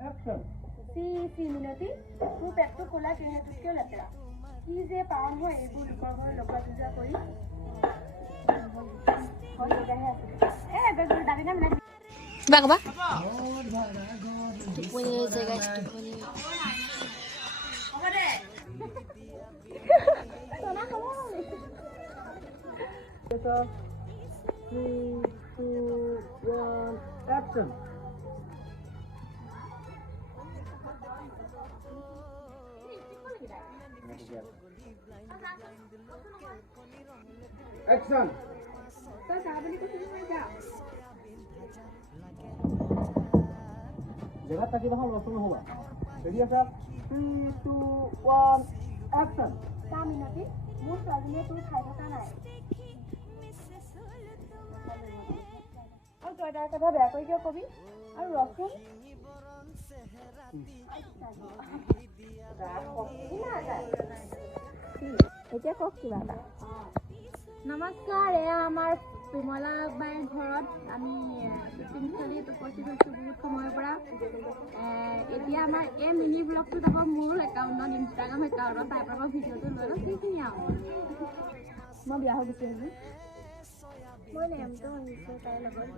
C C মিনতি তোৰ পেটটো ক'লা কেহেতুতকৈ লেতেৰা কি যে পাওঁ নহয় এইবোৰ লোকৰ ঘৰ লগোৱা যোজা কৰি Bang apa? Tupunya aja guys, tupunya. Apa deh? Sana kamu. 3, 2, 1, action. Action. Jangan tadi bahang langsung huwa. Jadi asal 3, 2, 1, action. Kami nanti মোৰ ছোৱালীজনীয়ে তোৰ খাই থকা নাই আৰু তই তাৰ কথা বেয়া কৰি কিয় কবি আৰু ৰচোন এতিয়া কওক কিবা এটা নমস্কাৰ এয়া আমাৰ বিমলা বাইৰ ঘৰত আমি শ্বুটিংস্থলীত উপস্থিত হৈছোঁ বহুত সময়ৰ পৰা এতিয়া আমাৰ এই মিনি ব্লগটোত আকৌ মোৰ একাউণ্টত ইনষ্টাগ্ৰাম একাউণ্টত তাইৰ পৰা ভিডিঅ'টো লৈ লওঁ সেইখিনি আৰু মই বিয়া হৈ গুচি আহিলোঁ মই নেমটো শুনিছোঁ তাইৰ লগত